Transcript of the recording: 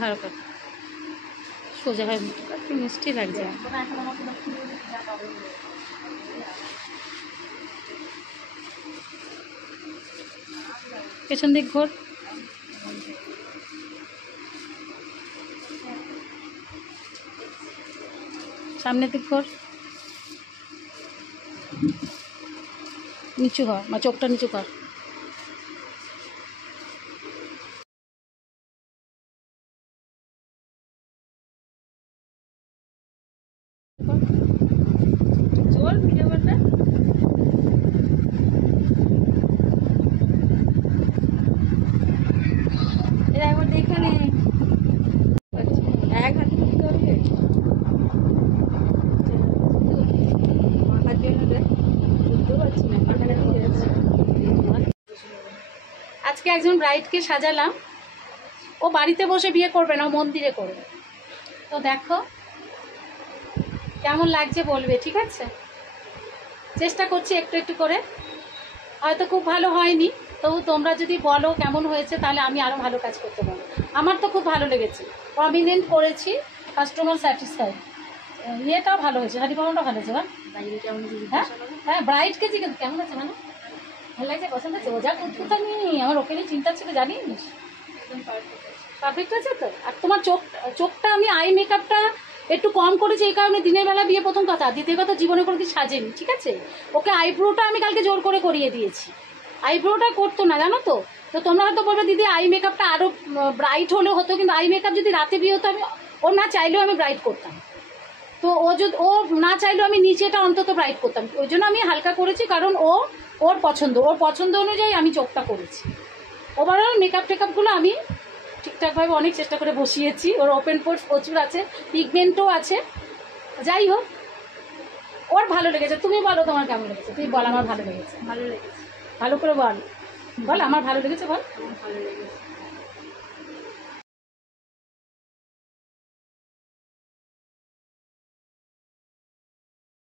ভালো করে সোজা হয়, একটু মিষ্টি লাগছে। পেছন দিক ঘোর, সামনের দিক ঘোর, নিচু কর, চোখটা নিচু কর। জোর ভিডিও করতে একবার দেখে নে, এক হাতে তুলতে হবে। আজকে একজন ব্রাইডকে সাজালাম, ও বাড়িতে বসে বিয়ে করবে না, মন্দিরে করবে। তো দেখো কেমন লাগছে বলবে, ঠিক আছে? চেষ্টা করছি একটু একটু করে, হয়তো খুব ভালো হয়নি, তবু তোমরা যদি বলো কেমন হয়েছে তাহলে আমি আরও ভালো কাজ করতে পারবো। আমার তো খুব ভালো লেগেছে, প্রমিনেন্ট করেছি, কাস্টমার স্যাটিসফাইড। ইয়েটাও ভালো হয়েছে, হাঁড়ি পাউন্ডটাও ভালো হয়েছে। হ্যাঁ হ্যাঁ, ব্রাইডকে জিজ্ঞেস কেমন আছে, মানে ভালো লাগছে, পছন্দ আছে? ও যা কুতকুত, আমি আমার ওকে নিয়ে চিন্তা ছিল, জানিস? পারফেক্ট আছে তো। আর তোমার চোখটা আমি আই মেকআপটা একটু কম করেছি, এই কারণে দিনের বেলা বিয়ে প্রথম কথা, দ্বিতীয় কথা জীবনে কোনো কিছু সাজেনি, ঠিক আছে? ওকে আইব্রোটা আমি কালকে জোর করে করিয়ে দিয়েছি, আইব্রোটা করতো না, জানো তো। তো তোমরা হয়তো বলবে দিদি আই মেকআপটা আরও ব্রাইট হলেও হতো, কিন্তু আই মেকআপ যদি রাতে বিয়ে হতো আমি ও না চাইলেও আমি ব্রাইট করতাম। তো ও না চাইলেও আমি নিচেটা অন্তত ব্রাইট করতাম, ওই জন্য আমি হালকা করেছি, কারণ ওর পছন্দ অনুযায়ী আমি চোখটা করেছি। ওভারঅল মেকআপ টেকআপগুলো আমি ঠিকঠাকভাবে অনেক চেষ্টা করে বসিয়েছি। ওর ওপেন পোর্স প্রচুর আছে, পিগমেন্টও আছে। যাই হোক, ওর ভালো লেগেছে। তুমি বলো তোমার কেমন লেগেছে, তুই বল। আমার ভালো লেগেছে। ভালো করে বল, আমার ভালো লেগেছে, বল। ভালো লেগেছে।